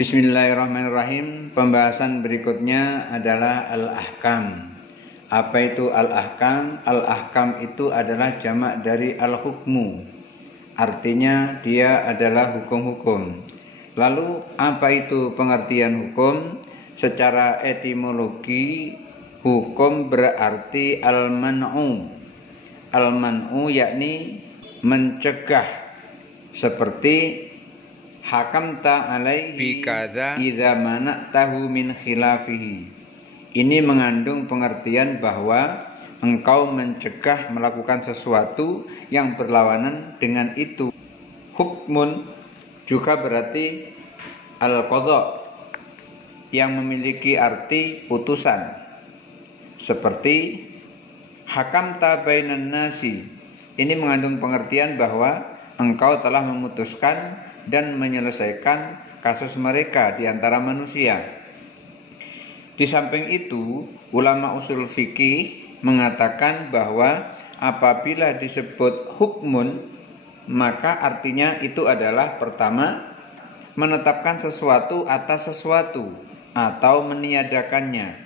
Bismillahirrahmanirrahim. Pembahasan berikutnya adalah al-ahkam. Apa itu al-ahkam? Al-ahkam itu adalah jamak dari al-hukmu. Artinya dia adalah hukum-hukum. Lalu apa itu pengertian hukum? Secara etimologi, hukum berarti al-man'u. Al-man'u yakni mencegah, seperti hakamta alaihi bikadza idza mana'tahu min khilafihi. Ini mengandung pengertian bahwa engkau mencegah melakukan sesuatu yang berlawanan dengan itu. Hukmun juga berarti al-qadha, yang memiliki arti putusan, seperti hakamta bainan nasi. Ini mengandung pengertian bahwa engkau telah memutuskan dan menyelesaikan kasus mereka di antara manusia. Di samping itu, ulama usul fikih mengatakan bahwa apabila disebut hukmun, maka artinya itu adalah pertama, menetapkan sesuatu atas sesuatu atau meniadakannya,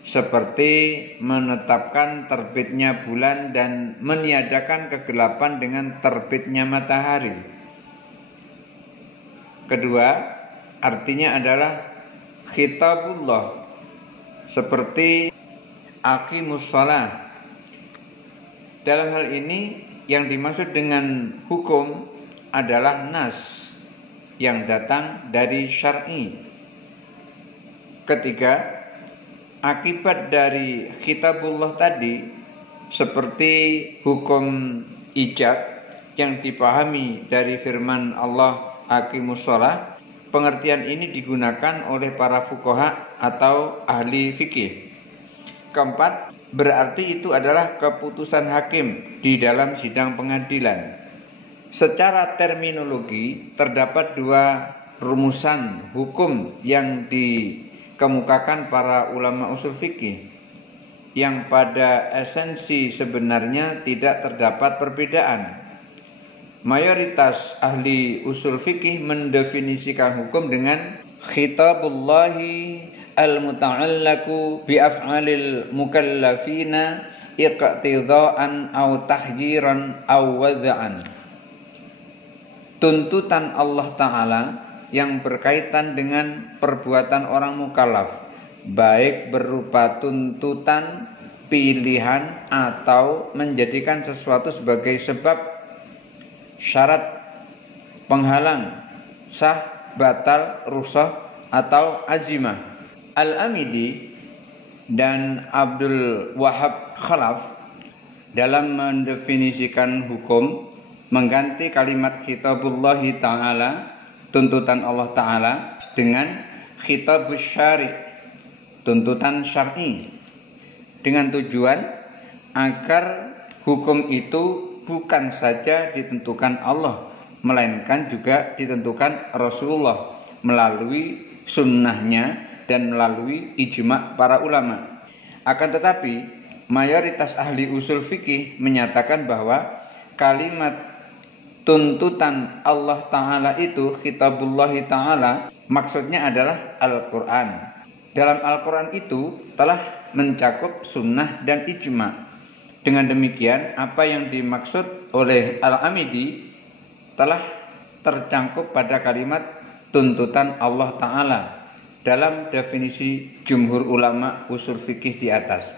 seperti menetapkan terbitnya bulan dan meniadakan kegelapan dengan terbitnya matahari. Kedua, artinya adalah khitabullah, seperti aqimus shalah. Dalam hal ini yang dimaksud dengan hukum adalah nas yang datang dari syar'i. Ketiga, akibat dari khitabullah tadi seperti hukum ijab yang dipahami dari firman Allah aqimus shalah. Pengertian ini digunakan oleh para fuqaha atau ahli fikih. Keempat, berarti itu adalah keputusan hakim di dalam sidang pengadilan. Secara terminologi terdapat dua rumusan hukum yang dikemukakan para ulama usul fikih, yang pada esensi sebenarnya tidak terdapat perbedaan. Mayoritas ahli usul fikih mendefinisikan hukum dengan khitabullahi al-muta'allaku bi af'alil mukallafina iqtidaan aw tahjiran aw wad'an. Tuntutan Allah Ta'ala yang berkaitan dengan perbuatan orang mukallaf, baik berupa tuntutan, pilihan, atau menjadikan sesuatu sebagai sebab, syarat, penghalang, sah, batal, rukhsah, atau azimah. Al-Amidi dan Abdul Wahab Khalaf dalam mendefinisikan hukum mengganti kalimat khitabullahi ta'ala, tuntutan Allah Ta'ala, dengan khitabus syari', tuntutan syar'i, dengan tujuan agar hukum itu bukan saja ditentukan Allah, melainkan juga ditentukan Rasulullah melalui sunnahnya dan melalui ijma' para ulama. Akan tetapi, mayoritas ahli usul fikih menyatakan bahwa kalimat tuntutan Allah Ta'ala itu, khitabullahi ta'ala, maksudnya adalah Al-Quran. Dalam Al-Quran itu telah mencakup sunnah dan ijma'. Dengan demikian, apa yang dimaksud oleh Al-Amidi telah tercangkup pada kalimat tuntutan Allah Ta'ala dalam definisi jumhur ulama usul fikih di atas.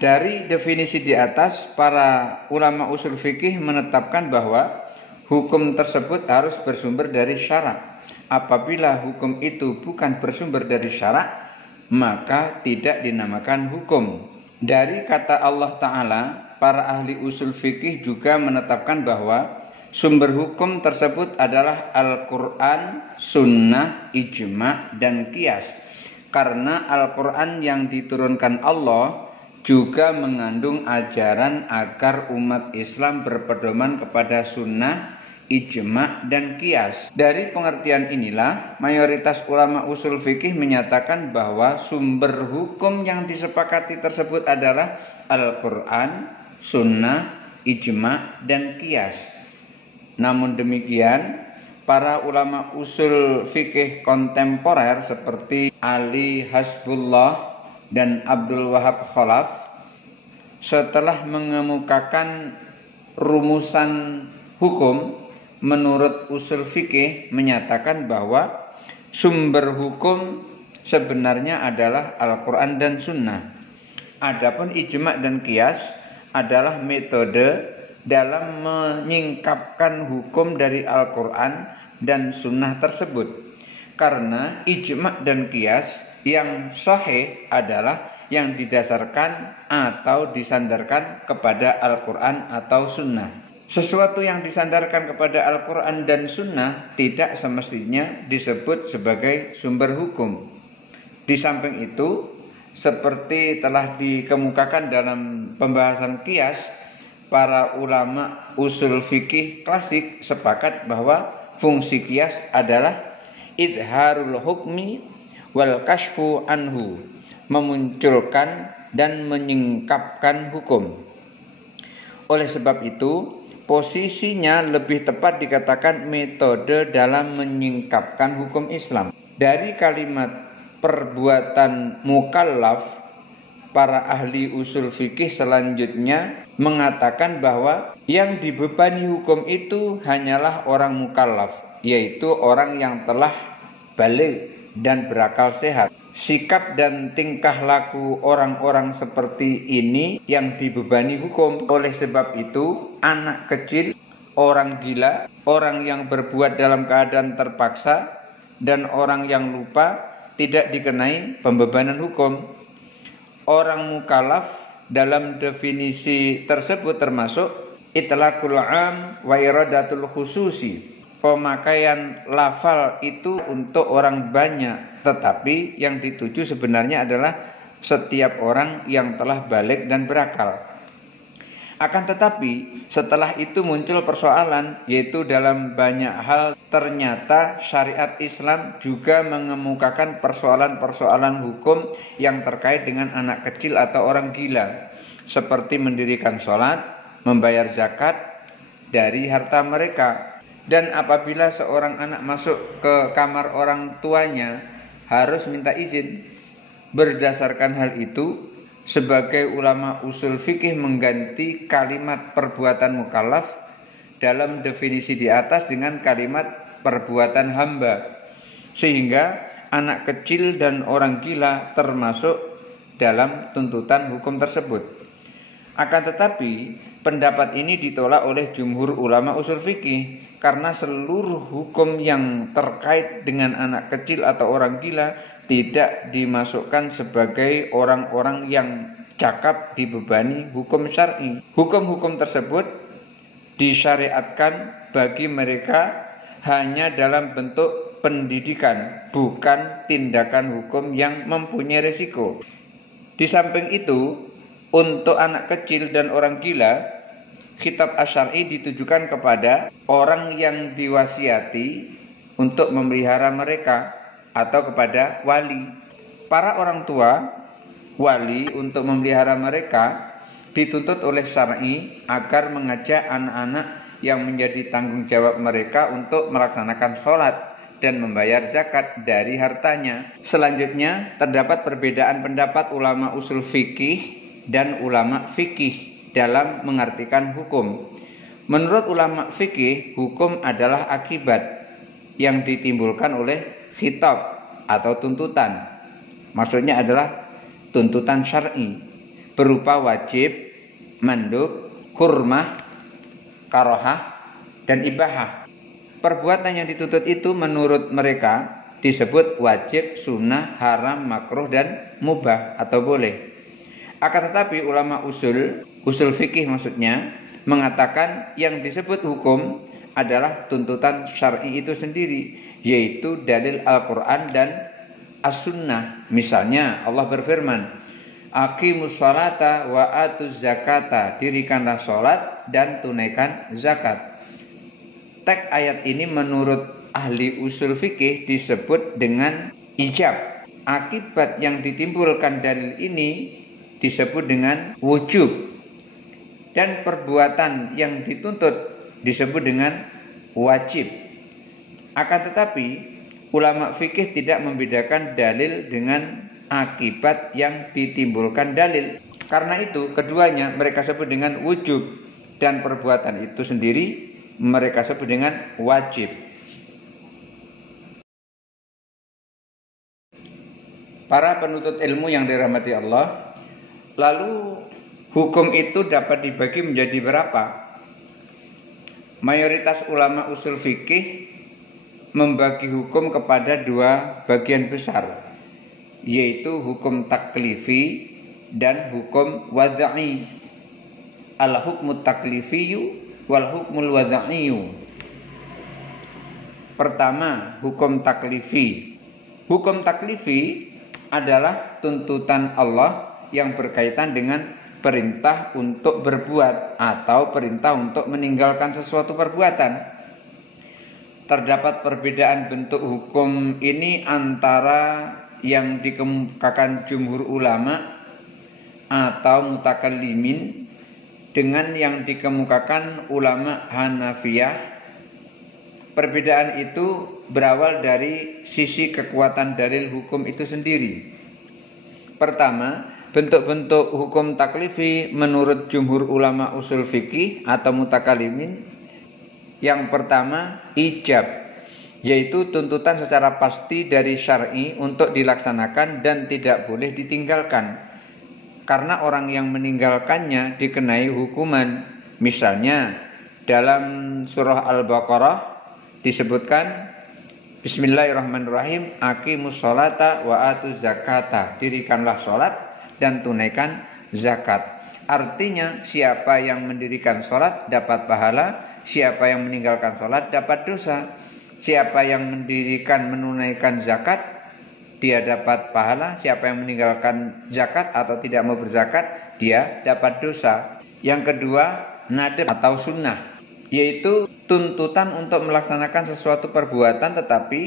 Dari definisi di atas, para ulama usul fikih menetapkan bahwa hukum tersebut harus bersumber dari syarak. Apabila hukum itu bukan bersumber dari syarak, maka tidak dinamakan hukum. Dari kata Allah Ta'ala, para ahli usul fikih juga menetapkan bahwa sumber hukum tersebut adalah Al-Quran, Sunnah, Ijma' dan Qiyas. Karena Al-Quran yang diturunkan Allah juga mengandung ajaran agar umat Islam berpedoman kepada Sunnah, ijma' dan qiyas. Dari pengertian inilah mayoritas ulama usul fikih menyatakan bahwa sumber hukum yang disepakati tersebut adalah Al-Quran, Sunnah, ijma' dan qiyas. Namun demikian, para ulama usul fikih kontemporer seperti Ali Hasbullah dan Abdul Wahab Khalaf setelah mengemukakan rumusan hukum menurut usul fikih menyatakan bahwa sumber hukum sebenarnya adalah Al-Quran dan Sunnah. Adapun ijma' dan qiyas adalah metode dalam menyingkapkan hukum dari Al-Quran dan Sunnah tersebut. Karena ijma' dan qiyas yang sahih adalah yang didasarkan atau disandarkan kepada Al-Quran atau Sunnah. Sesuatu yang disandarkan kepada Al-Quran dan Sunnah tidak semestinya disebut sebagai sumber hukum. Di samping itu, seperti telah dikemukakan dalam pembahasan qiyas, para ulama usul fikih klasik sepakat bahwa fungsi qiyas adalah idharul hukmi wal kashfu anhu, memunculkan dan menyingkapkan hukum. Oleh sebab itu, posisinya lebih tepat dikatakan metode dalam menyingkapkan hukum Islam. Dari kalimat perbuatan mukallaf, para ahli usul fikih selanjutnya mengatakan bahwa yang dibebani hukum itu hanyalah orang mukallaf, yaitu orang yang telah baligh dan berakal sehat. Sikap dan tingkah laku orang-orang seperti ini yang dibebani hukum. Oleh sebab itu, anak kecil, orang gila, orang yang berbuat dalam keadaan terpaksa, dan orang yang lupa tidak dikenai pembebanan hukum. Orang mukallaf dalam definisi tersebut termasuk itlaqul am wa iradatul khususi. Pemakaian lafal itu untuk orang banyak, tetapi yang dituju sebenarnya adalah setiap orang yang telah baligh dan berakal. Akan tetapi setelah itu muncul persoalan, yaitu dalam banyak hal ternyata syariat Islam juga mengemukakan persoalan-persoalan hukum yang terkait dengan anak kecil atau orang gila, seperti mendirikan sholat, membayar zakat dari harta mereka. Dan apabila seorang anak masuk ke kamar orang tuanya harus minta izin. Berdasarkan hal itu, sebagai ulama usul fikih mengganti kalimat perbuatan mukallaf dalam definisi di atas dengan kalimat perbuatan hamba, sehingga anak kecil dan orang gila termasuk dalam tuntutan hukum tersebut. Akan tetapi pendapat ini ditolak oleh jumhur ulama usul fikih karena seluruh hukum yang terkait dengan anak kecil atau orang gila tidak dimasukkan sebagai orang-orang yang cakap dibebani hukum syar'i. Hukum-hukum tersebut disyariatkan bagi mereka hanya dalam bentuk pendidikan, bukan tindakan hukum yang mempunyai risiko. Di samping itu, untuk anak kecil dan orang gila, khitab asy-syar'i ditujukan kepada orang yang diwasiati untuk memelihara mereka atau kepada wali. Para orang tua, wali untuk memelihara mereka dituntut oleh syar'i agar mengajak anak-anak yang menjadi tanggung jawab mereka untuk melaksanakan sholat dan membayar zakat dari hartanya. Selanjutnya terdapat perbedaan pendapat ulama usul fikih dan ulama fikih dalam mengartikan hukum. Menurut ulama fikih, hukum adalah akibat yang ditimbulkan oleh khitab atau tuntutan. Maksudnya adalah tuntutan syar'i berupa wajib, mandub, hurmah, karohah, dan ibahah. Perbuatan yang dituntut itu menurut mereka disebut wajib, sunnah, haram, makruh, dan mubah atau boleh. Akan tetapi ulama usul fikih maksudnya mengatakan yang disebut hukum adalah tuntutan syar'i itu sendiri, yaitu dalil Al-Quran dan As-Sunnah. Misalnya Allah berfirman, aqimus sholata wa atuz zakata, dirikanlah sholat dan tunaikan zakat. Teks ayat ini menurut ahli usul fikih disebut dengan ijab. Akibat yang ditimbulkan dalil ini disebut dengan wujub, dan perbuatan yang dituntut disebut dengan wajib. Akan tetapi ulama fikih tidak membedakan dalil dengan akibat yang ditimbulkan dalil. Karena itu keduanya mereka sebut dengan wujub, dan perbuatan itu sendiri mereka sebut dengan wajib. Para penuntut ilmu yang dirahmati Allah, lalu hukum itu dapat dibagi menjadi berapa? Mayoritas ulama usul fikih membagi hukum kepada dua bagian besar, yaitu hukum taklifi dan hukum wad'i. Al-hukmu taklifiyu wal hukmul wad'iyu. Pertama, hukum taklifi. Hukum taklifi adalah tuntutan Allah yang berkaitan dengan perintah untuk berbuat atau perintah untuk meninggalkan sesuatu perbuatan. Terdapat perbedaan bentuk hukum ini antara yang dikemukakan jumhur ulama atau mutakallimin dengan yang dikemukakan ulama Hanafiyah. Perbedaan itu berawal dari sisi kekuatan dalil hukum itu sendiri. Pertama, bentuk-bentuk hukum taklifi menurut jumhur ulama usul fikih atau mutakallimin. Yang pertama, ijab, yaitu tuntutan secara pasti dari syar'i untuk dilaksanakan dan tidak boleh ditinggalkan. Karena orang yang meninggalkannya dikenai hukuman. Misalnya dalam surah Al-Baqarah disebutkan Bismillahirrahmanirrahim, aqimus sholata wa atuz zakata, dirikanlah sholat dan tunaikan zakat. Artinya siapa yang mendirikan sholat dapat pahala, siapa yang meninggalkan sholat dapat dosa. Siapa yang mendirikan menunaikan zakat dia dapat pahala, siapa yang meninggalkan zakat atau tidak mau berzakat dia dapat dosa. Yang kedua, nadab atau sunnah, yaitu tuntutan untuk melaksanakan sesuatu perbuatan, tetapi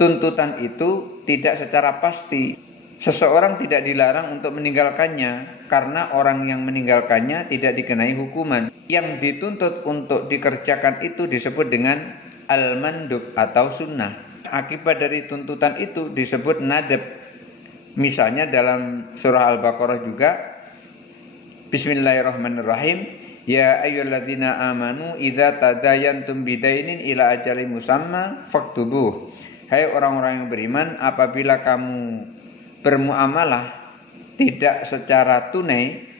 tuntutan itu tidak secara pasti. Seseorang tidak dilarang untuk meninggalkannya karena orang yang meninggalkannya tidak dikenai hukuman. Yang dituntut untuk dikerjakan itu disebut dengan al-mandub atau sunnah. Akibat dari tuntutan itu disebut nadab. Misalnya dalam surah Al-Baqarah juga Bismillahirrahmanirrahim, ya ayyuhalladzina amanu idza tadayantum bidainin ila ajalin musamma faktubuh. Hai orang-orang yang beriman, apabila kamu bermuamalah tidak secara tunai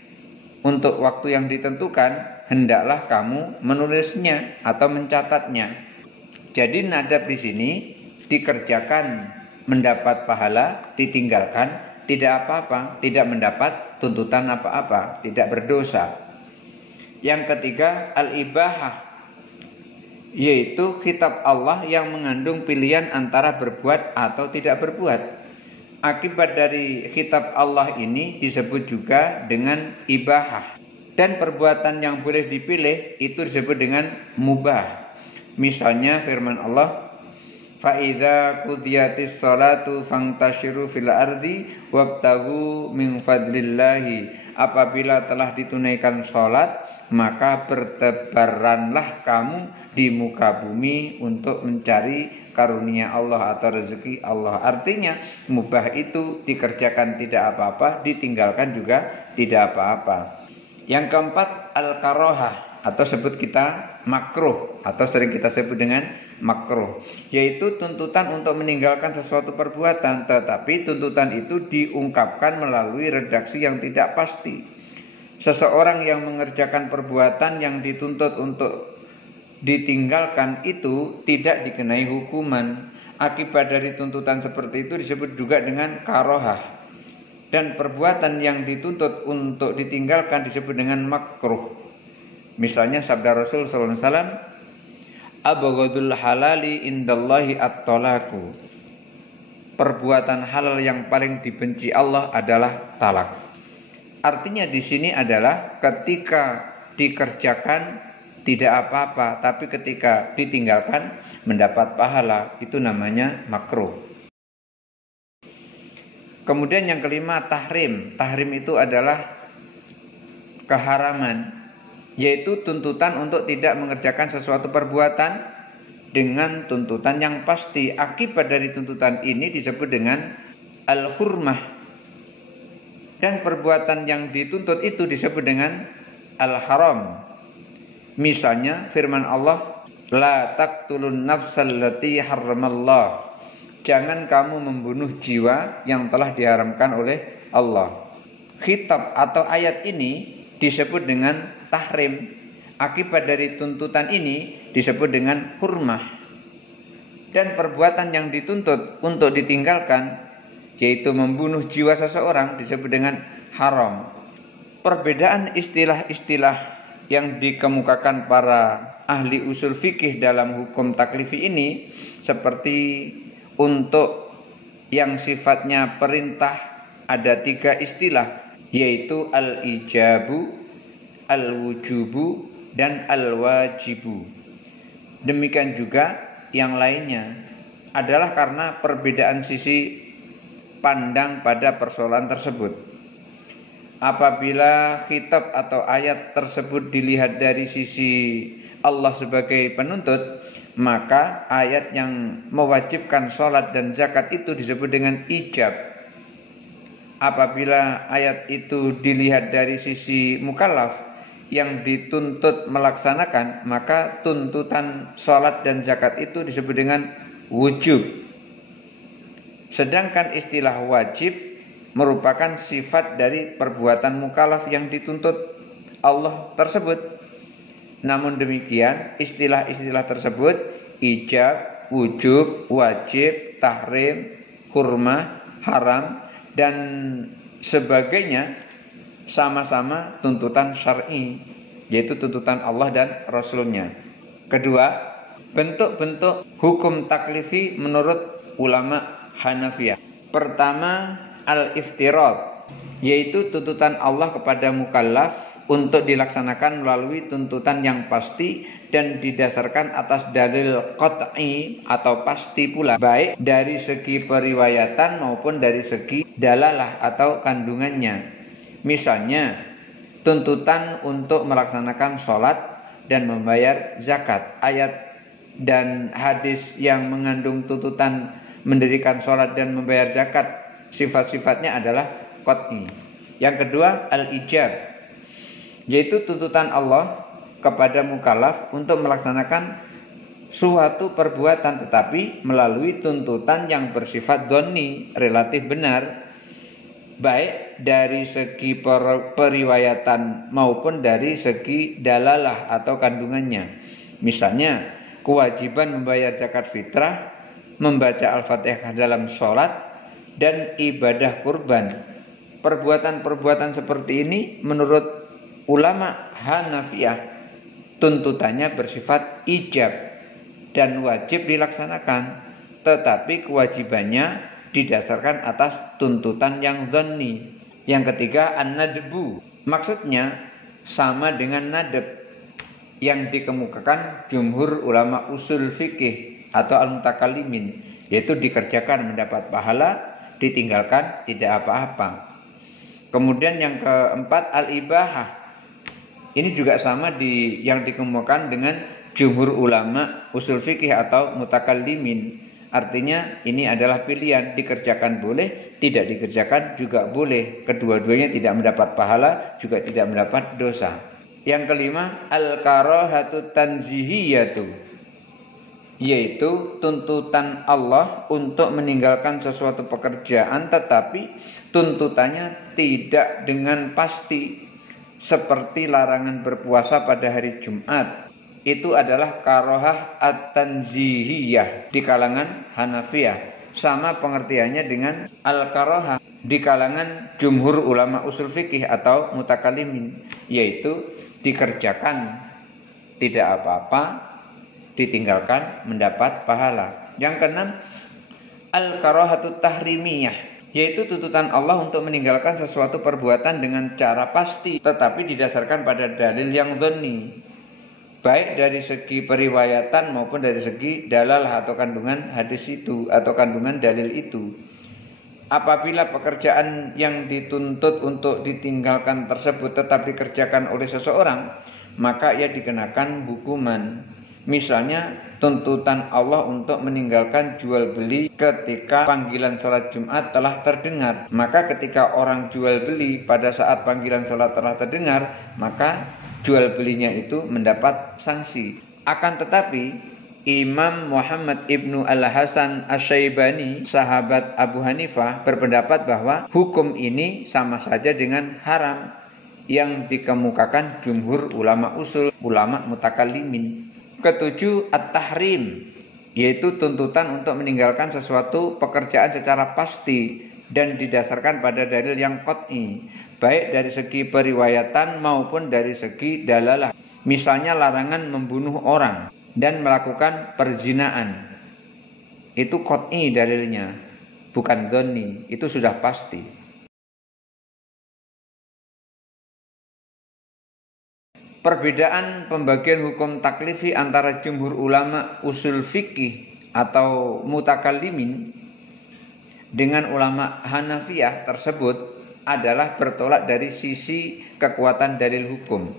untuk waktu yang ditentukan, hendaklah kamu menulisnya atau mencatatnya. Jadi nadab di sini dikerjakan mendapat pahala, ditinggalkan tidak apa-apa, tidak mendapat tuntutan apa-apa, tidak berdosa. Yang ketiga, al-ibahah, yaitu kitab Allah yang mengandung pilihan antara berbuat atau tidak berbuat. Akibat dari kitab Allah ini disebut juga dengan ibahah. Dan perbuatan yang boleh dipilih itu disebut dengan mubah. Misalnya firman Allah, فَإِذَا قُضِيَتِ الصَّلَاةُ فَانْتَشِرُوا فِي الْأَرْضِ وَابْتَغُوا مِنْ فَضْلِ اللَّهِ. Apabila telah ditunaikan sholat, maka bertebaranlah kamu di muka bumi untuk mencari karunia Allah atau rezeki Allah. Artinya mubah itu dikerjakan tidak apa-apa, ditinggalkan juga tidak apa-apa. Yang keempat, al-karohah atau sebut kita makruh atau sering kita sebut dengan makruh, yaitu tuntutan untuk meninggalkan sesuatu perbuatan, tetapi tuntutan itu diungkapkan melalui redaksi yang tidak pasti. Seseorang yang mengerjakan perbuatan yang dituntut untuk ditinggalkan itu tidak dikenai hukuman. Akibat dari tuntutan seperti itu disebut juga dengan karohah. Dan perbuatan yang dituntut untuk ditinggalkan disebut dengan makruh. Misalnya sabda Rasul sallallahu alaihi wasallam, abghadul halali indallahi at-talaku. Perbuatan halal yang paling dibenci Allah adalah talak. Artinya di sini adalah ketika dikerjakan tidak apa-apa, tapi ketika ditinggalkan mendapat pahala, itu namanya makruh. Kemudian yang kelima, tahrim. Tahrim itu adalah keharaman, yaitu tuntutan untuk tidak mengerjakan sesuatu perbuatan dengan tuntutan yang pasti. Akibat dari tuntutan ini disebut dengan al-hurmah, dan perbuatan yang dituntut itu disebut dengan al-haram. Misalnya firman Allah, la taqtulun nafsal lati harramallah, jangan kamu membunuh jiwa yang telah diharamkan oleh Allah. Khitab atau ayat ini disebut dengan tahrim. Akibat dari tuntutan ini disebut dengan hurmah. Dan perbuatan yang dituntut untuk ditinggalkan, yaitu membunuh jiwa seseorang, disebut dengan haram. Perbedaan istilah-istilah yang dikemukakan para ahli usul fikih dalam hukum taklifi ini, seperti untuk yang sifatnya perintah ada 3 istilah, yaitu al-ijabu, al-wujubu, dan al-wajibu. Demikian juga yang lainnya adalah karena perbedaan sisi pandang pada persoalan tersebut. Apabila khitab atau ayat tersebut dilihat dari sisi Allah sebagai penuntut, maka ayat yang mewajibkan sholat dan zakat itu disebut dengan ijab. Apabila ayat itu dilihat dari sisi mukallaf yang dituntut melaksanakan, maka tuntutan sholat dan zakat itu disebut dengan wujub. Sedangkan istilah wajib merupakan sifat dari perbuatan mukallaf yang dituntut Allah tersebut. Namun demikian, istilah-istilah tersebut, ijab, wujub, wajib, tahrim, hurmah, haram, dan sebagainya, sama-sama tuntutan syar'i, yaitu tuntutan Allah dan Rasulnya. Kedua, bentuk-bentuk hukum taklifi menurut ulama Hanafiyah. Pertama, al-iftirad, yaitu tuntutan Allah kepada mukallaf untuk dilaksanakan melalui tuntutan yang pasti dan didasarkan atas dalil qat'i atau pasti pula, baik dari segi periwayatan maupun dari segi dalalah atau kandungannya. Misalnya, tuntutan untuk melaksanakan sholat dan membayar zakat. Ayat dan hadis yang mengandung tuntutan mendirikan sholat dan membayar zakat, sifat-sifatnya adalah qat'i. Yang kedua, al-ijab, yaitu tuntutan Allah kepada mukallaf untuk melaksanakan suatu perbuatan, tetapi melalui tuntutan yang bersifat dhonni, relatif benar, baik dari segi periwayatan maupun dari segi dalalah atau kandungannya. Misalnya, kewajiban membayar zakat fitrah, membaca Al-Fatihah dalam sholat, dan ibadah kurban. Perbuatan-perbuatan seperti ini menurut ulama Hanafiyah tuntutannya bersifat ijab dan wajib dilaksanakan, tetapi kewajibannya didasarkan atas tuntutan yang dhonni. Yang ketiga, an-nadbu, maksudnya sama dengan nadab yang dikemukakan jumhur ulama usul fikih atau al-mutakallimin, yaitu dikerjakan mendapat pahala, ditinggalkan tidak apa-apa. Kemudian yang keempat, al-ibahah, ini juga sama yang dikemukakan dengan jumhur ulama usul fikih atau mutakallimin. Artinya ini adalah pilihan, dikerjakan boleh, tidak dikerjakan juga boleh. Kedua-duanya tidak mendapat pahala, juga tidak mendapat dosa. Yang kelima, al-karahatu tanzihiyatu, yaitu tuntutan Allah untuk meninggalkan sesuatu pekerjaan, tetapi tuntutannya tidak dengan pasti, seperti larangan berpuasa pada hari Jumat. Itu adalah karohah at-tanzihiyah di kalangan Hanafiyah. Sama pengertiannya dengan al-karohah di kalangan jumhur ulama usul fikih atau mutakallimin, yaitu dikerjakan tidak apa-apa, ditinggalkan mendapat pahala. Yang keenam, al-karohatut tahrimiyah, yaitu tuntutan Allah untuk meninggalkan sesuatu perbuatan dengan cara pasti, tetapi didasarkan pada dalil yang dhonni, baik dari segi periwayatan maupun dari segi dalalah atau kandungan hadis itu atau kandungan dalil itu. Apabila pekerjaan yang dituntut untuk ditinggalkan tersebut tetap dikerjakan oleh seseorang, maka ia dikenakan hukuman. Misalnya tuntutan Allah untuk meninggalkan jual beli ketika panggilan sholat Jumat telah terdengar. Maka ketika orang jual beli pada saat panggilan sholat telah terdengar, maka jual belinya itu mendapat sanksi. Akan tetapi Imam Muhammad ibnu Al-Hasan Asy-Syaibani, sahabat Abu Hanifah, berpendapat bahwa hukum ini sama saja dengan haram yang dikemukakan jumhur ulama usul, ulama mutakallimin. Ketujuh, at-tahrim, yaitu tuntutan untuk meninggalkan sesuatu pekerjaan secara pasti dan didasarkan pada dalil yang qat'i, baik dari segi periwayatan maupun dari segi dalalah. Misalnya larangan membunuh orang dan melakukan perzinaan. Itu qat'i dalilnya, bukan dhonni, itu sudah pasti. Perbedaan pembagian hukum taklifi antara jumhur ulama usul fikih atau mutakallimin dengan ulama Hanafiyah tersebut adalah bertolak dari sisi kekuatan dalil hukum.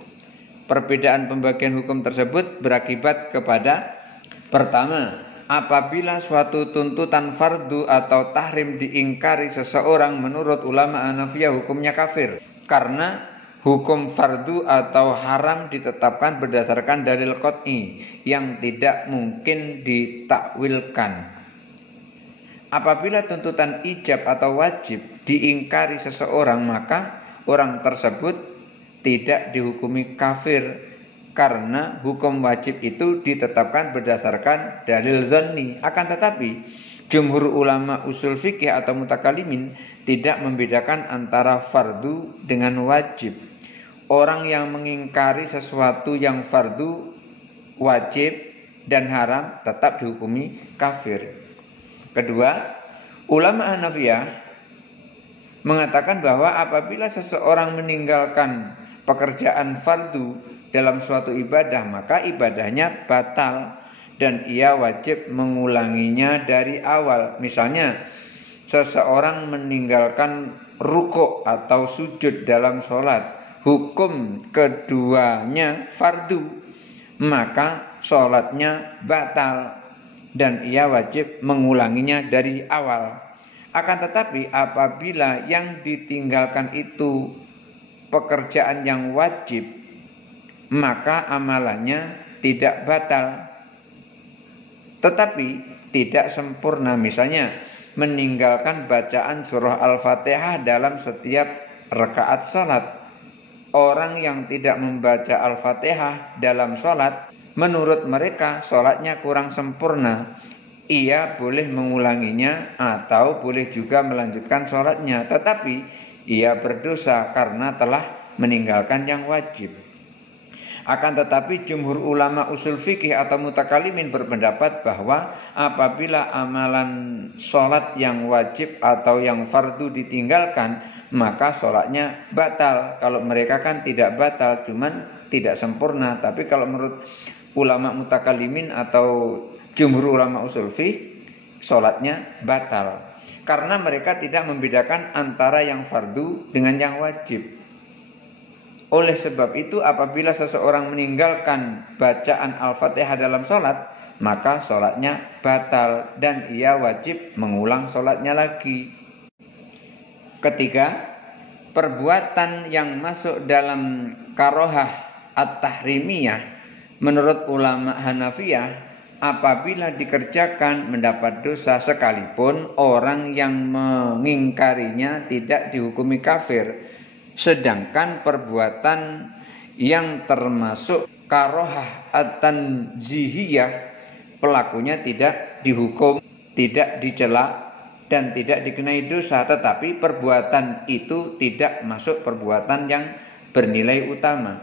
Perbedaan pembagian hukum tersebut berakibat kepada: pertama, apabila suatu tuntutan fardu atau tahrim diingkari seseorang, menurut ulama Hanafiyah hukumnya kafir, karena hukum fardu atau haram ditetapkan berdasarkan dalil qat'i yang tidak mungkin ditakwilkan. Apabila tuntutan ijab atau wajib diingkari seseorang, maka orang tersebut tidak dihukumi kafir karena hukum wajib itu ditetapkan berdasarkan dalil dhonni. Akan tetapi jumhur ulama usul fikih atau mutakallimin tidak membedakan antara fardu dengan wajib. Orang yang mengingkari sesuatu yang fardu, wajib, dan haram tetap dihukumi kafir. Kedua, ulama Hanafiyah mengatakan bahwa apabila seseorang meninggalkan pekerjaan fardu dalam suatu ibadah, maka ibadahnya batal dan ia wajib mengulanginya dari awal. Misalnya, seseorang meninggalkan rukuk atau sujud dalam sholat, hukum keduanya fardu, maka sholatnya batal dan ia wajib mengulanginya dari awal. Akan tetapi apabila yang ditinggalkan itu pekerjaan yang wajib, maka amalannya tidak batal tetapi tidak sempurna. Misalnya meninggalkan bacaan surah Al-Fatihah dalam setiap rakaat sholat. Orang yang tidak membaca Al-Fatihah dalam sholat, menurut mereka sholatnya kurang sempurna. Ia boleh mengulanginya atau boleh juga melanjutkan sholatnya, tetapi ia berdosa karena telah meninggalkan yang wajib. Akan tetapi jumhur ulama usul fikih atau mutakallimin berpendapat bahwa apabila amalan sholat yang wajib atau yang fardu ditinggalkan, maka sholatnya batal. Kalau mereka kan tidak batal, cuman tidak sempurna. Tapi kalau menurut ulama mutakallimin atau jumhur ulama usul fikih, sholatnya batal. Karena mereka tidak membedakan antara yang fardu dengan yang wajib. Oleh sebab itu apabila seseorang meninggalkan bacaan Al-Fatihah dalam sholat, maka sholatnya batal dan ia wajib mengulang sholatnya lagi. Ketiga, perbuatan yang masuk dalam karohah at-tahrimiyah menurut ulama Hanafiyah apabila dikerjakan mendapat dosa sekalipun orang yang mengingkarinya tidak dihukumi kafir. Sedangkan perbuatan yang termasuk karohah at-tanzihiyah pelakunya tidak dihukum, tidak dicela dan tidak dikenai dosa, tetapi perbuatan itu tidak masuk perbuatan yang bernilai utama.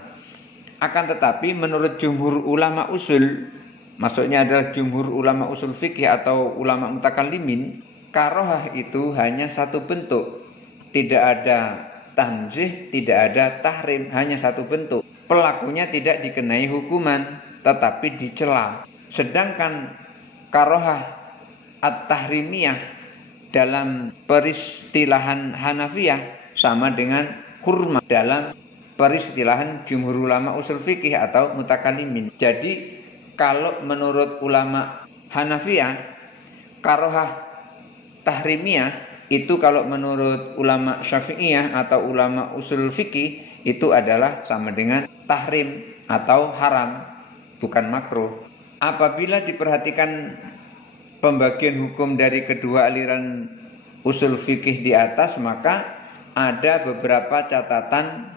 Akan tetapi menurut jumhur ulama usul, maksudnya adalah jumhur ulama usul fikih atau ulama mutakallimin, karohah itu hanya satu bentuk, tidak ada tanzih, tidak ada tahrim, hanya satu bentuk. Pelakunya tidak dikenai hukuman, tetapi dicela. Sedangkan karohah at-tahrimiyah dalam peristilahan Hanafiyah sama dengan hurmah dalam peristilahan jumhur ulama usul fikih atau mutakallimin. Jadi Kalau menurut ulama Hanafiyah, karohah tahrimiyah itu kalau menurut ulama Syafi'iyah atau ulama usul fikih itu adalah sama dengan tahrim atau haram, bukan makruh. Apabila diperhatikan pembagian hukum dari kedua aliran usul fikih di atas, maka ada beberapa catatan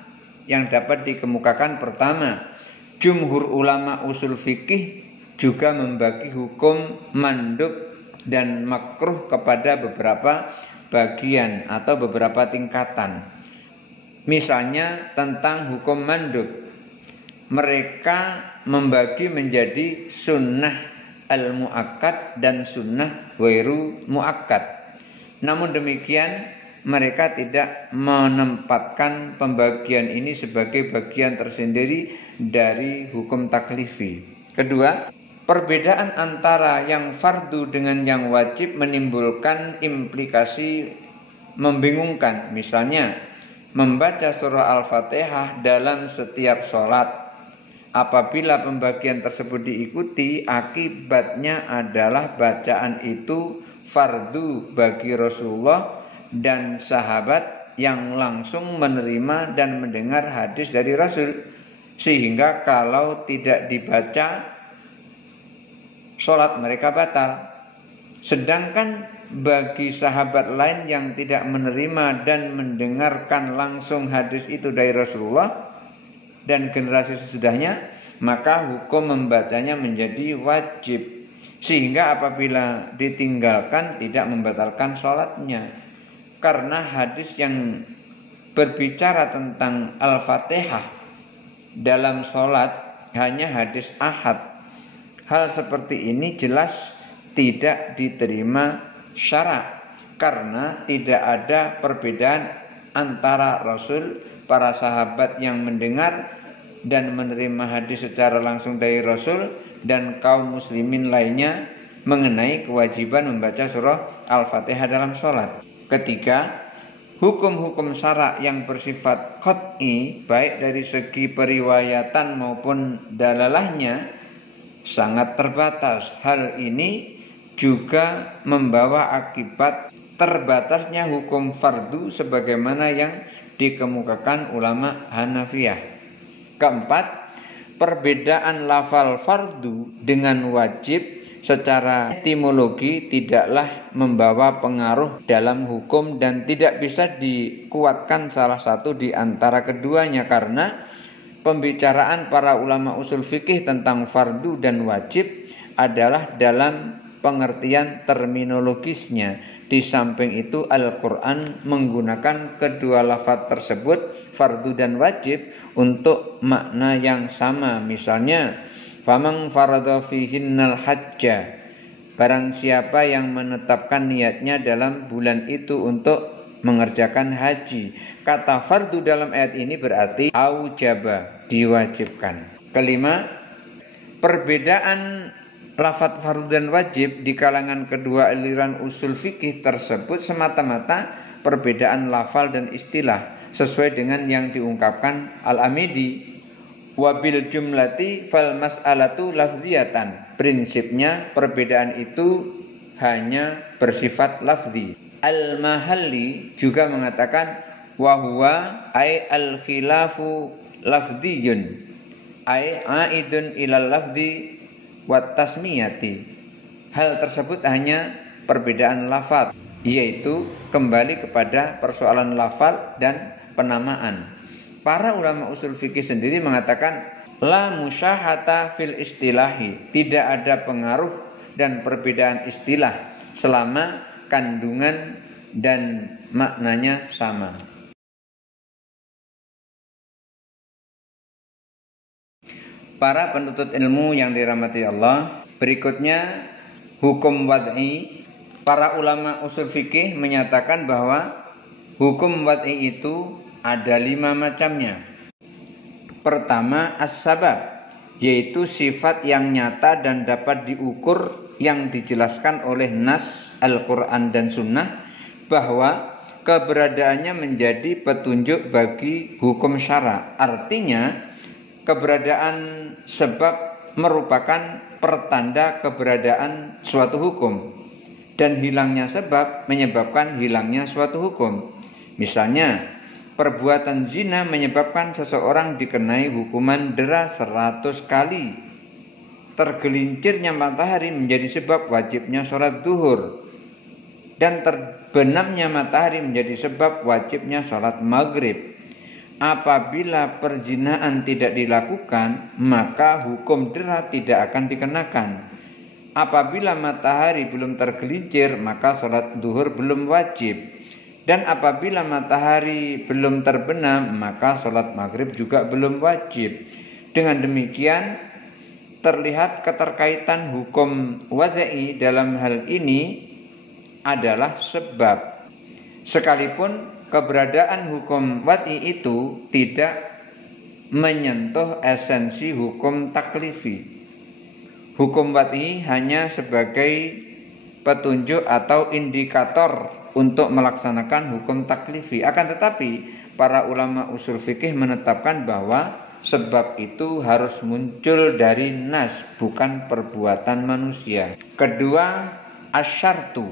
yang dapat dikemukakan. Pertama, jumhur ulama usul fikih juga membagi hukum mandub dan makruh kepada beberapa bagian atau beberapa tingkatan. Misalnya tentang hukum mandub, mereka membagi menjadi sunnah al-mu'akkad dan sunnah ghairu mu'akkad. Namun demikian, mereka tidak menempatkan pembagian ini sebagai bagian tersendiri dari hukum taklifi. Kedua, perbedaan antara yang fardu dengan yang wajib menimbulkan implikasi membingungkan. Misalnya, membaca surah Al-Fatihah dalam setiap sholat. Apabila pembagian tersebut diikuti, akibatnya adalah bacaan itu fardu bagi Rasulullah dan sahabat yang langsung menerima dan mendengar hadis dari Rasul, sehingga kalau tidak dibaca sholat mereka batal. Sedangkan bagi sahabat lain yang tidak menerima dan mendengarkan langsung hadis itu dari Rasulullah dan generasi sesudahnya, maka hukum membacanya menjadi wajib, sehingga apabila ditinggalkan tidak membatalkan sholatnya. Karena hadis yang berbicara tentang Al-Fatihah dalam sholat hanya hadis ahad. Hal seperti ini jelas tidak diterima syara, karena tidak ada perbedaan antara Rasul, para sahabat yang mendengar dan menerima hadis secara langsung dari Rasul, dan kaum muslimin lainnya mengenai kewajiban membaca surah Al-Fatihah dalam sholat. Ketiga, hukum-hukum syara yang bersifat qat'i baik dari segi periwayatan maupun dalalahnya sangat terbatas. Hal ini juga membawa akibat terbatasnya hukum fardu sebagaimana yang dikemukakan ulama Hanafiyah. Keempat, perbedaan lafal fardu dengan wajib secara etimologi tidaklah membawa pengaruh dalam hukum dan tidak bisa dikuatkan salah satu di antara keduanya, karena pembicaraan para ulama usul fikih tentang fardu dan wajib adalah dalam pengertian terminologisnya. Di samping itu Al-Quran menggunakan kedua lafaz tersebut, fardu dan wajib, untuk makna yang sama. Misalnya, faman farada fihinnal hajja, barang siapa yang menetapkan niatnya dalam bulan itu untuk mengerjakan haji. Kata fardu dalam ayat ini berarti aujaba, diwajibkan. Kelima, perbedaan lafaz fardu dan wajib di kalangan kedua aliran usul fikih tersebut semata-mata perbedaan lafal dan istilah, sesuai dengan yang diungkapkan Al-Amidi. Wabil jumlati fal mas'alatu lafziyatan, prinsipnya perbedaan itu hanya bersifat lafzi. Al-Mahalli juga mengatakan wahwa ay al-khilafu lafziyun ay aidun ilal lafzi wat tasmiyati. Hal tersebut hanya perbedaan lafaz, yaitu kembali kepada persoalan lafaz dan penamaan. Para ulama usul fikih sendiri mengatakan la musyahata fil istilahi, tidak ada pengaruh dan perbedaan istilah selama kandungan dan maknanya sama. Para penuntut ilmu yang dirahmati Allah, berikutnya hukum wad'i. Para ulama usul fikih menyatakan bahwa hukum wad'i itu ada 5 macamnya. Pertama, as-sabab, yaitu sifat yang nyata dan dapat diukur yang dijelaskan oleh nas Al-Quran dan Sunnah, bahwa keberadaannya menjadi petunjuk bagi hukum syara. Artinya, keberadaan sebab merupakan pertanda keberadaan suatu hukum, dan hilangnya sebab menyebabkan hilangnya suatu hukum. Misalnya, perbuatan zina menyebabkan seseorang dikenai hukuman dera 100 kali. Tergelincirnya matahari menjadi sebab wajibnya sholat duhur, dan terbenamnya matahari menjadi sebab wajibnya sholat maghrib. Apabila perzinahan tidak dilakukan, maka hukum dera tidak akan dikenakan. Apabila matahari belum tergelincir, maka sholat duhur belum wajib. Dan apabila matahari belum terbenam, maka sholat maghrib juga belum wajib. Dengan demikian, terlihat keterkaitan hukum wadai dalam hal ini adalah sebab. Sekalipun keberadaan hukum wad'i itu tidak menyentuh esensi hukum taklifi. Hukum wad'i hanya sebagai petunjuk atau indikator untuk melaksanakan hukum taklifi. Akan tetapi para ulama usul fikih menetapkan bahwa sebab itu harus muncul dari nas, bukan perbuatan manusia. Kedua, asyartu,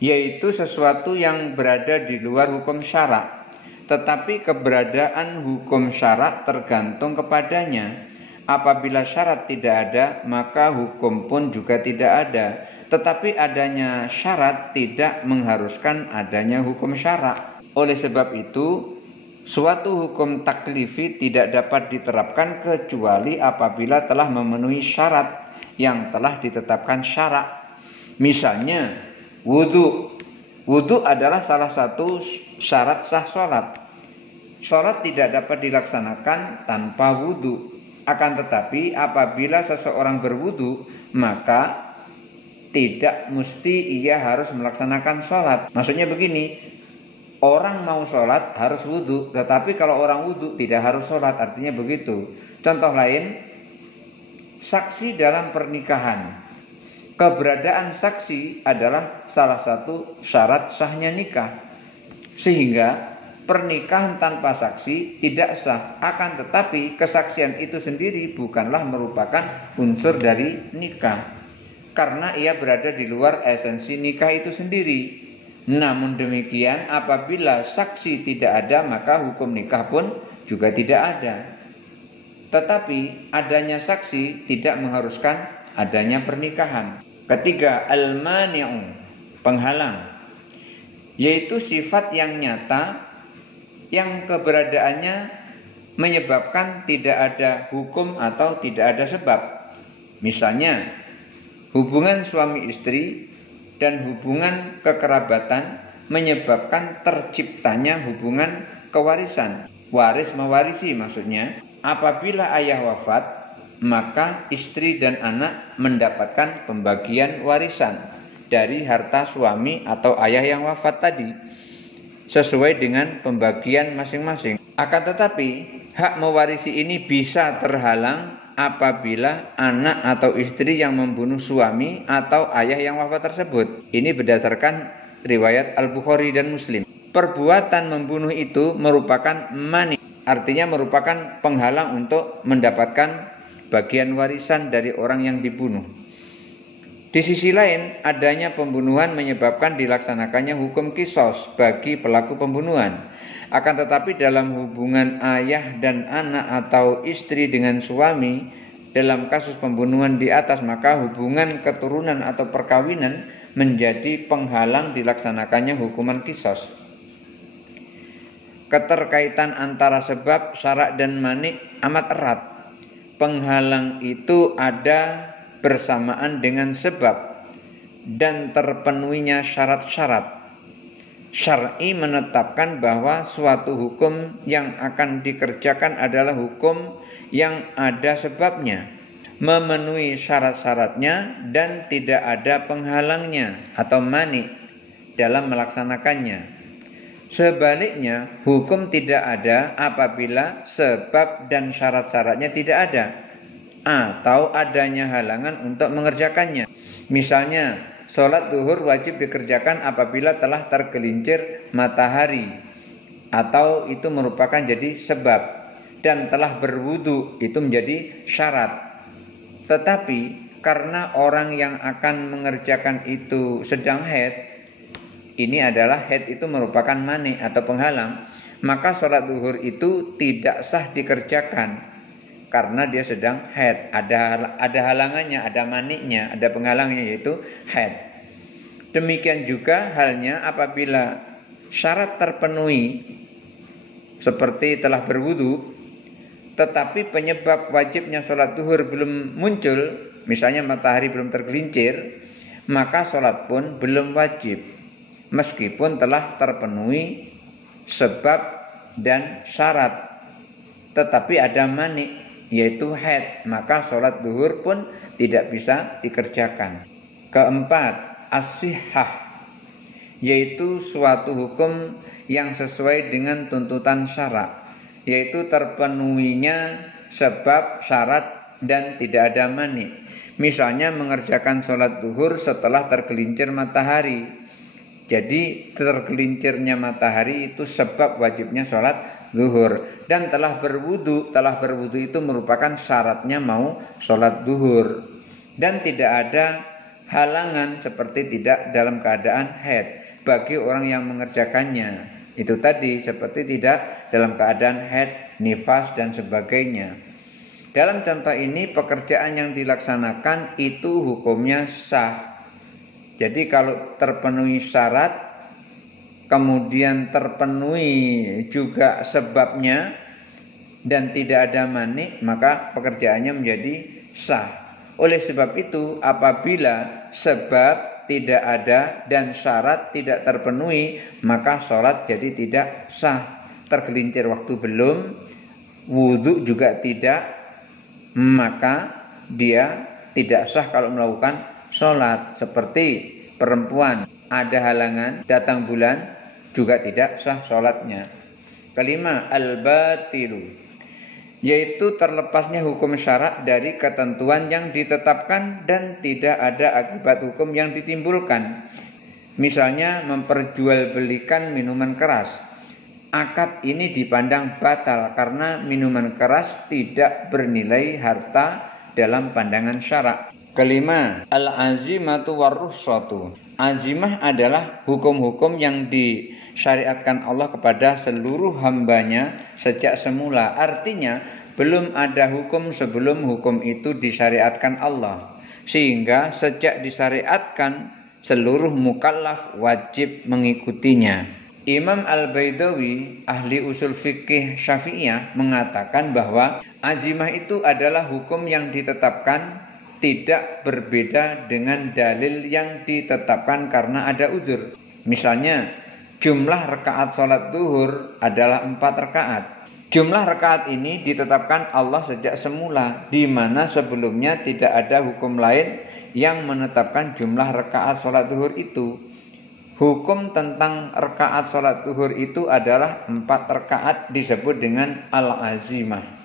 yaitu sesuatu yang berada di luar hukum syarak, tetapi keberadaan hukum syarak tergantung kepadanya. Apabila syarat tidak ada, maka hukum pun juga tidak ada. Tetapi adanya syarat tidak mengharuskan adanya hukum syarak. Oleh sebab itu, suatu hukum taklifi tidak dapat diterapkan kecuali apabila telah memenuhi syarat yang telah ditetapkan syarak. Misalnya, wudu. Wudu adalah salah satu syarat sah sholat. Sholat tidak dapat dilaksanakan tanpa wudu. Akan tetapi apabila seseorang berwudu, maka tidak mesti ia harus melaksanakan sholat. Maksudnya begini, orang mau sholat harus wudu, tetapi kalau orang wudu tidak harus sholat, artinya begitu. Contoh lain, saksi dalam pernikahan. Keberadaan saksi adalah salah satu syarat sahnya nikah, sehingga pernikahan tanpa saksi tidak sah. Akan tetapi kesaksian itu sendiri bukanlah merupakan unsur dari nikah, karena ia berada di luar esensi nikah itu sendiri. Namun demikian, apabila saksi tidak ada, maka hukum nikah pun juga tidak ada. Tetapi adanya saksi tidak mengharuskan adanya pernikahan. Ketiga, al-mani'u, penghalang, yaitu sifat yang nyata yang keberadaannya menyebabkan tidak ada hukum atau tidak ada sebab. Misalnya, hubungan suami istri dan hubungan kekerabatan menyebabkan terciptanya hubungan kewarisan. Waris mewarisi maksudnya. Apabila ayah wafat, maka istri dan anak mendapatkan pembagian warisan dari harta suami atau ayah yang wafat tadi, sesuai dengan pembagian masing-masing. Akan tetapi hak mewarisi ini bisa terhalang apabila anak atau istri yang membunuh suami atau ayah yang wafat tersebut. Ini berdasarkan riwayat Al-Bukhari dan Muslim. Perbuatan membunuh itu merupakan mani, artinya merupakan penghalang untuk mendapatkan bagian warisan dari orang yang dibunuh. Di sisi lain, adanya pembunuhan menyebabkan dilaksanakannya hukum kisos bagi pelaku pembunuhan. Akan tetapi dalam hubungan ayah dan anak atau istri dengan suami, dalam kasus pembunuhan di atas, maka hubungan keturunan atau perkawinan menjadi penghalang dilaksanakannya hukuman kisos. Keterkaitan antara sebab, syarak dan mani amat erat. Penghalang itu ada bersamaan dengan sebab dan terpenuhinya syarat-syarat. Syar'i menetapkan bahwa suatu hukum yang akan dikerjakan adalah hukum yang ada sebabnya, memenuhi syarat-syaratnya dan tidak ada penghalangnya atau mani dalam melaksanakannya. Sebaliknya, hukum tidak ada apabila sebab dan syarat-syaratnya tidak ada atau adanya halangan untuk mengerjakannya. Misalnya, sholat zuhur wajib dikerjakan apabila telah tergelincir matahari atau itu merupakan jadi sebab, dan telah berwudu itu menjadi syarat. Tetapi karena orang yang akan mengerjakan itu sedang haid, ini adalah haid itu merupakan mani atau penghalang, maka sholat zuhur itu tidak sah dikerjakan karena dia sedang haid. Ada halangannya, ada maninya, ada penghalangnya, yaitu haid. Demikian juga halnya apabila syarat terpenuhi seperti telah berwudu, tetapi penyebab wajibnya sholat zuhur belum muncul, misalnya matahari belum tergelincir, maka sholat pun belum wajib meskipun telah terpenuhi sebab dan syarat, tetapi ada mani yaitu haid, maka sholat zuhur pun tidak bisa dikerjakan. Keempat, as-sihhah, yaitu suatu hukum yang sesuai dengan tuntutan syara', yaitu terpenuhinya sebab, syarat, dan tidak ada mani. Misalnya mengerjakan sholat zuhur setelah tergelincir matahari. Jadi tergelincirnya matahari itu sebab wajibnya sholat zuhur. Dan telah berwudu itu merupakan syaratnya mau sholat zuhur. Dan tidak ada halangan seperti tidak dalam keadaan haid bagi orang yang mengerjakannya. Itu tadi seperti tidak dalam keadaan haid, nifas, dan sebagainya. Dalam contoh ini pekerjaan yang dilaksanakan itu hukumnya sah. Jadi kalau terpenuhi syarat, kemudian terpenuhi juga sebabnya, dan tidak ada mani, maka pekerjaannya menjadi sah. Oleh sebab itu, apabila sebab tidak ada dan syarat tidak terpenuhi, maka sholat jadi tidak sah. Tergelincir waktu belum, wudu juga tidak, maka dia tidak sah kalau melakukan sholat. Seperti perempuan ada halangan, datang bulan, juga tidak sah sholatnya. Kelima, al-batilu, yaitu terlepasnya hukum syarak dari ketentuan yang ditetapkan dan tidak ada akibat hukum yang ditimbulkan. Misalnya memperjualbelikan minuman keras. Akad ini dipandang batal karena minuman keras tidak bernilai harta dalam pandangan syarak. Kelima, al-azimatu warrukhsatu. Azimah adalah hukum-hukum yang disyariatkan Allah kepada seluruh hambanya sejak semula. Artinya belum ada hukum sebelum hukum itu disyariatkan Allah, sehingga sejak disyariatkan seluruh mukallaf wajib mengikutinya. Imam Al-Baidawi, ahli usul fikih Syafi'iyah, mengatakan bahwa azimah itu adalah hukum yang ditetapkan tidak berbeda dengan dalil yang ditetapkan karena ada uzur. Misalnya jumlah rakaat sholat zuhur adalah 4 rakaat. Jumlah rakaat ini ditetapkan Allah sejak semula, di mana sebelumnya tidak ada hukum lain yang menetapkan jumlah rakaat sholat zuhur itu. Hukum tentang rakaat sholat zuhur itu adalah 4 rakaat, disebut dengan al-azimah.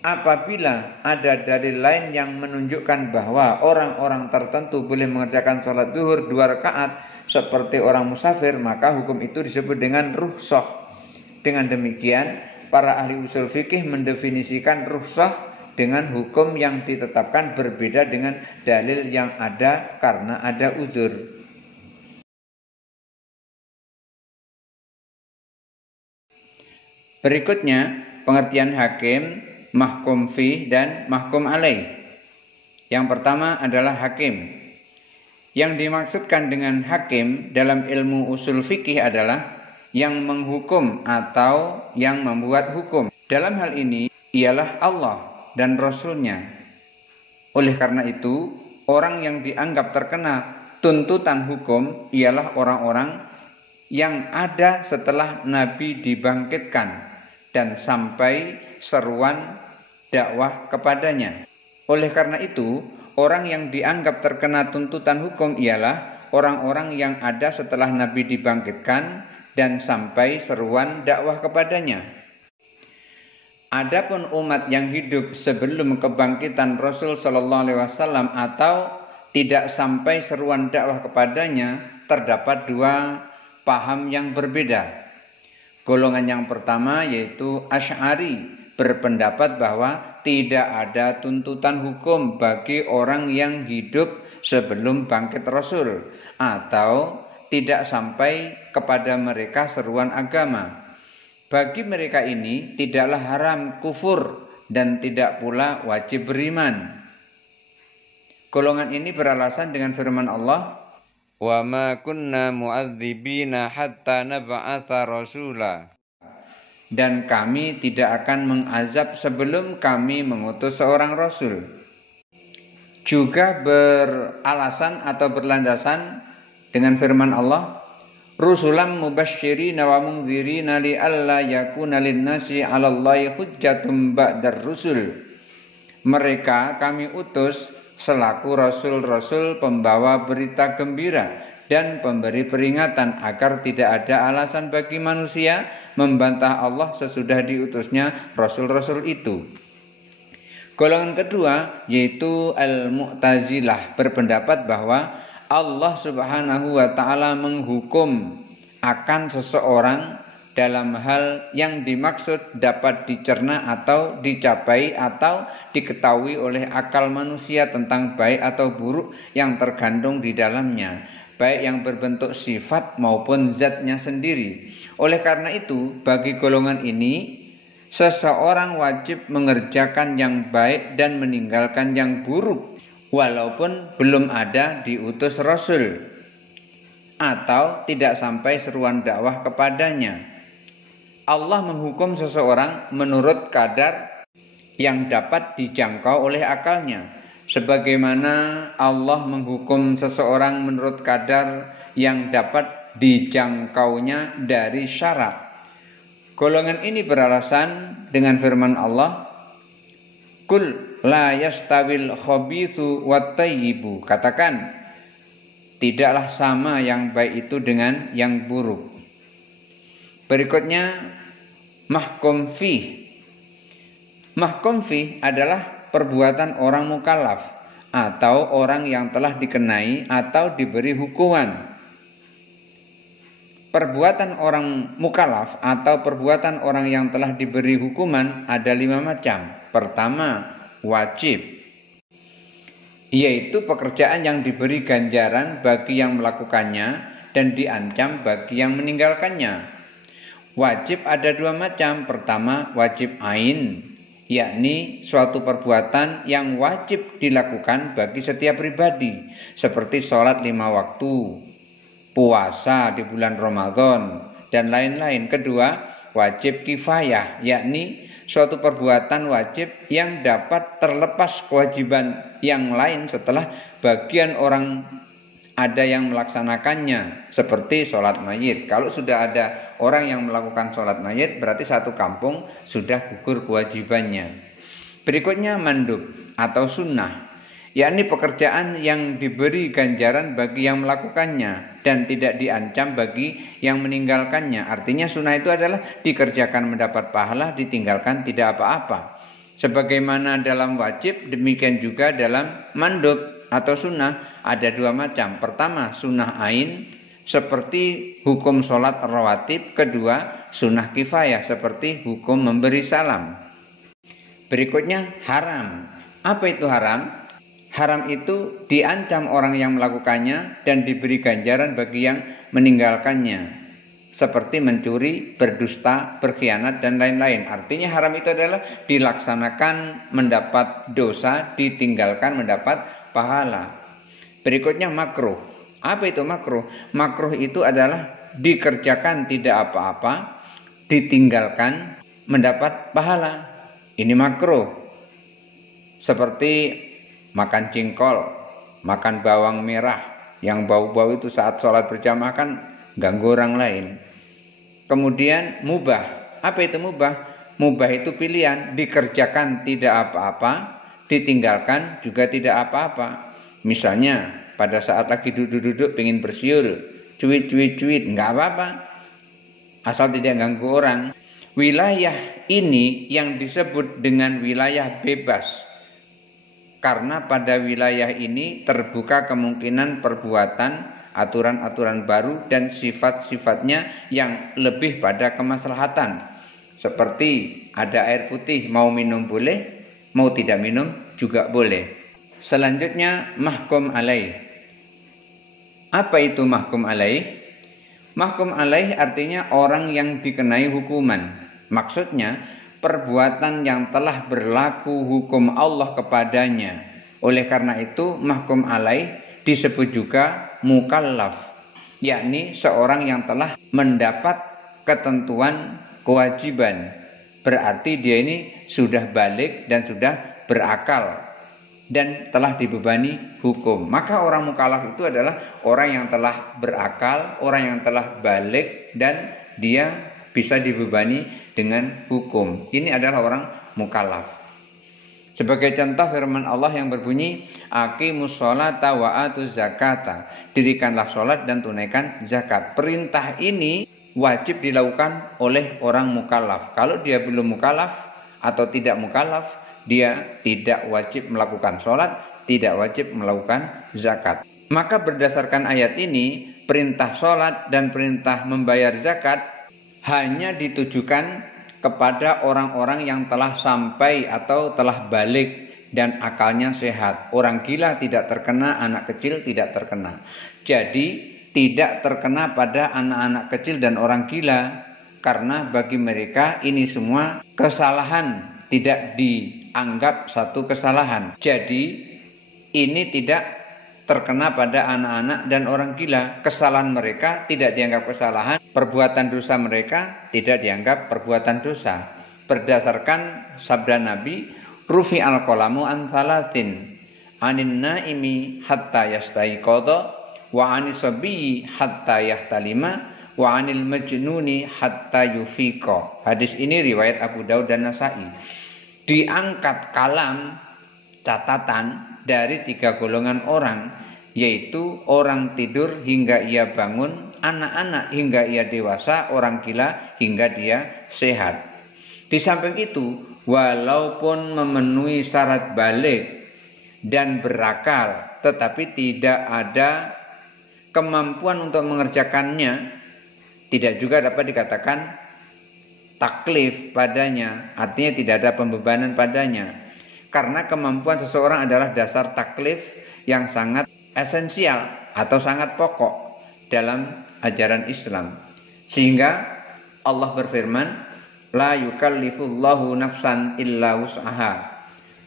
Apabila ada dalil lain yang menunjukkan bahwa orang-orang tertentu boleh mengerjakan sholat zuhur 2 rakaat seperti orang musafir, maka hukum itu disebut dengan rukhsah. Dengan demikian, para ahli usul fikih mendefinisikan rukhsah dengan hukum yang ditetapkan berbeda dengan dalil yang ada karena ada uzur. Berikutnya, pengertian hakim, mahkum fih, dan mahkum alaih. Yang pertama adalah hakim. Yang dimaksudkan dengan hakim dalam ilmu usul fikih adalah yang menghukum atau yang membuat hukum. Dalam hal ini ialah Allah dan Rasul-Nya. Oleh karena itu, orang yang dianggap terkena tuntutan hukum ialah orang-orang yang ada setelah Nabi dibangkitkan dan sampai seruan dakwah kepadanya. Oleh karena itu, orang yang dianggap terkena tuntutan hukum ialah orang-orang yang ada setelah Nabi dibangkitkan dan sampai seruan dakwah kepadanya. Adapun umat yang hidup sebelum kebangkitan Rasul sallallahu alaihi wasallam atau tidak sampai seruan dakwah kepadanya, terdapat 2 paham yang berbeda. Golongan yang pertama yaitu Asy'ari berpendapat bahwa tidak ada tuntutan hukum bagi orang yang hidup sebelum bangkit Rasul, atau tidak sampai kepada mereka seruan agama. Bagi mereka ini tidaklah haram kufur dan tidak pula wajib beriman. Golongan ini beralasan dengan firman Allah, "Wa ma kunna mu'adzibina hatta nab'atsa rasula." Dan kami tidak akan mengazab sebelum kami mengutus seorang rasul. Juga beralasan atau berlandasan dengan firman Allah, "Rusulan mubasysyirina wa mundhirina li'alla yakuna lin-nasi 'alallahi hujjatum ba'dar rusul." Mereka kami utus selaku rasul-rasul pembawa berita gembira dan pemberi peringatan agar tidak ada alasan bagi manusia membantah Allah sesudah diutusnya rasul-rasul itu. Golongan kedua yaitu Al-Mu'tazilah berpendapat bahwa Allah Subhanahu wa taala menghukum akan seseorang dalam hal yang dimaksud dapat dicerna atau dicapai atau diketahui oleh akal manusia tentang baik atau buruk yang tergantung di dalamnya, baik yang berbentuk sifat maupun zatnya sendiri. Oleh karena itu, bagi golongan ini, seseorang wajib mengerjakan yang baik dan meninggalkan yang buruk, walaupun belum ada diutus Rasul, atau tidak sampai seruan dakwah kepadanya. Allah menghukum seseorang menurut kadar yang dapat dijangkau oleh akalnya, sebagaimana Allah menghukum seseorang menurut kadar yang dapat dijangkaunya dari syarak. Golongan ini beralasan dengan firman Allah, "Qul la yastawil khabithu wat thayyibu." Katakan, tidaklah sama yang baik itu dengan yang buruk. Berikutnya, mahkum fih. Mahkum fih adalah perbuatan orang mukallaf atau orang yang telah dikenai atau diberi hukuman. Perbuatan orang mukallaf atau perbuatan orang yang telah diberi hukuman ada 5 macam. Pertama, wajib, yaitu pekerjaan yang diberi ganjaran bagi yang melakukannya dan diancam bagi yang meninggalkannya. Wajib ada 2 macam. Pertama, wajib ain, yakni suatu perbuatan yang wajib dilakukan bagi setiap pribadi, seperti sholat 5 waktu, puasa di bulan Ramadan, dan lain-lain. Kedua, wajib kifayah, yakni suatu perbuatan wajib yang dapat terlepas kewajiban yang lain setelah bagian orang ada yang melaksanakannya, seperti sholat mayit. Kalau sudah ada orang yang melakukan sholat mayit, berarti satu kampung sudah gugur kewajibannya. Berikutnya mandub atau sunnah, yakni pekerjaan yang diberi ganjaran bagi yang melakukannya dan tidak diancam bagi yang meninggalkannya. Artinya sunnah itu adalah dikerjakan mendapat pahala, ditinggalkan tidak apa-apa. Sebagaimana dalam wajib, demikian juga dalam mandub atau sunnah ada 2 macam. Pertama, sunnah ain seperti hukum sholat rawatib. Kedua, sunnah kifayah seperti hukum memberi salam. Berikutnya, haram. Apa itu haram? Haram itu diancam orang yang melakukannya dan diberi ganjaran bagi yang meninggalkannya, seperti mencuri, berdusta, berkhianat, dan lain-lain. Artinya haram itu adalah dilaksanakan mendapat dosa, ditinggalkan mendapat pahala. Berikutnya makruh. Apa itu makruh? Makruh itu adalah dikerjakan tidak apa-apa, ditinggalkan mendapat pahala. Ini makruh. Seperti makan jengkol, makan bawang merah yang bau-bau itu saat sholat berjamaah kan ganggu orang lain. Kemudian mubah. Apa itu mubah? Mubah itu pilihan, dikerjakan tidak apa-apa, ditinggalkan juga tidak apa-apa. Misalnya pada saat lagi duduk-duduk pengen bersiul, cuit-cuit, enggak apa-apa, asal tidak ganggu orang. Wilayah ini yang disebut dengan wilayah bebas, karena pada wilayah ini terbuka kemungkinan perbuatan, aturan-aturan baru dan sifat-sifatnya yang lebih pada kemaslahatan. Seperti ada air putih, mau minum boleh, mau tidak minum juga boleh. Selanjutnya mahkum alaih. Apa itu mahkum alaih? Mahkum alaih artinya orang yang dikenai hukuman. Maksudnya perbuatan yang telah berlaku hukum Allah kepadanya. Oleh karena itu mahkum alaih disebut juga mukallaf, yakni seorang yang telah mendapat ketentuan kewajiban. Berarti dia ini sudah balik dan sudah berakal dan telah dibebani hukum. Maka orang mukallaf itu adalah orang yang telah berakal, orang yang telah balik dan dia bisa dibebani dengan hukum. Ini adalah orang mukallaf. Sebagai contoh firman Allah yang berbunyi, aqimus sholata wa atuz zakata. Dirikanlah sholat dan tunaikan zakat. Perintah ini wajib dilakukan oleh orang mukallaf. Kalau dia belum mukallaf atau tidak mukallaf, dia tidak wajib melakukan sholat, tidak wajib melakukan zakat. Maka berdasarkan ayat ini, perintah sholat dan perintah membayar zakat hanya ditujukan kepada orang-orang yang telah sampai atau telah balik dan akalnya sehat. Orang gila tidak terkena, anak kecil tidak terkena. Jadi tidak terkena pada anak-anak kecil dan orang gila, karena bagi mereka ini semua kesalahan, tidak dianggap satu kesalahan. Jadi ini tidak terkena pada anak-anak dan orang gila. Kesalahan mereka tidak dianggap kesalahan, perbuatan dosa mereka tidak dianggap perbuatan dosa. Berdasarkan sabda Nabi, rufi al-qalamu an thalatin, anin naimi hatta yastaiqadha, wa anis sabiyi hatta yahtalima, wa anil majnuni hatta yufiqa. Hadis ini riwayat Abu Daud dan Nasai. Diangkat kalam, catatan dari 3 golongan orang, yaitu orang tidur hingga ia bangun, anak-anak hingga ia dewasa, orang gila hingga dia sehat. Di samping itu, walaupun memenuhi syarat balik dan berakal, tetapi tidak ada kemampuan untuk mengerjakannya, tidak juga dapat dikatakan taklif padanya, artinya tidak ada pembebanan padanya. Karena kemampuan seseorang adalah dasar taklif yang sangat esensial atau sangat pokok dalam ajaran Islam. Sehingga Allah berfirman, la yukallifullahu nafsan illa wus'aha.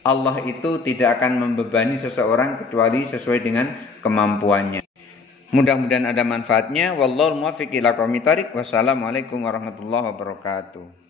Allah itu tidak akan membebani seseorang kecuali sesuai dengan kemampuannya. Mudah-mudahan ada manfaatnya. Wallahul muwaffiq ila aqwamit thoriq. Wassalamualaikum warahmatullahi wabarakatuh.